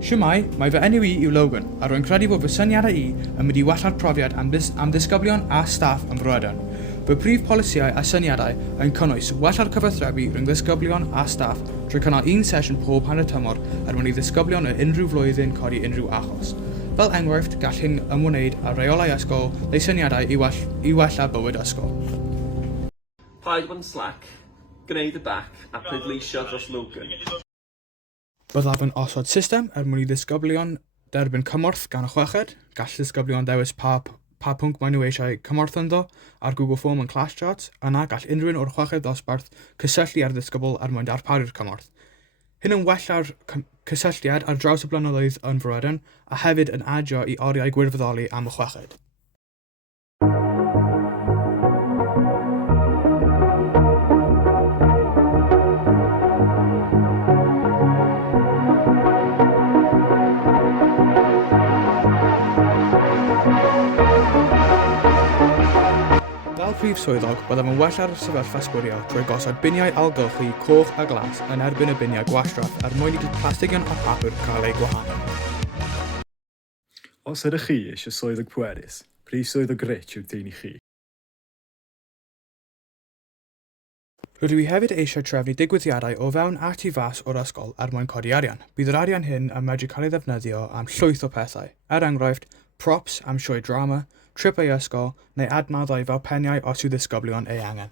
Siwmai, mae fy enw I yw Logan, a rwy'n credu bod fy syniadau I yn mynd I wella'r profiad am ddisgyblion a staff yn Fro Edern. Fy prif polisiau a syniadau yn cynnwys wella'r cyfathrebu rhwng ddisgyblion a staff drwy cynnal un sesiwn pob hanner tymor er mwyn I ddisgyblion yn unrhyw flwyddyn codi unrhyw achos. Fel enghraifft, gall hyn ymwneud â reolau ysgol neu syniadau I wella bywyd ysgol. Paid bod yn slac, gwneud y bac a pleidleisio dros Logan. Byddaf yn osod system er mwyn I ddisgyblion derbyn cymorth gan y chweched, gall ddisgyblion dewis pa pwnc maen nhw eisiau cymorth ynddo ar Google Form yn Class Charts, yna gall unrhywun o'r chweched ddosbarth cysylltu ar ddisgybl er mwyn darparu'r cymorth. Hyn yn wella'r cysylltiad ar draws y blynyddoedd yn Fro Edern a hefyd yn adio I oriau gwirfoddoli am y chweched. Fel prif swyddog, byddaf yn wella'r sefyllfa sgwrio trwy gosod biniau algylchu coch a glas yn erbyn y biniau gwastraff er mwyn I plastigion a papur cael ei gwahanol. Os ydych chi eisiau swyddog pwerus, prif swyddog rich yw'r dyn I chi. Rydw I hefyd eisiau trefnu digwyddiadau o fewn at I fas o'r ysgol er mwyn codi arian. Bydd yr arian hyn yn medru cael ei ddefnyddio am llwyth o pethau, er enghraifft, props am sioe drama, tripau ysgol neu adnoddau fel peniau os yw ddisgyblion ei angen.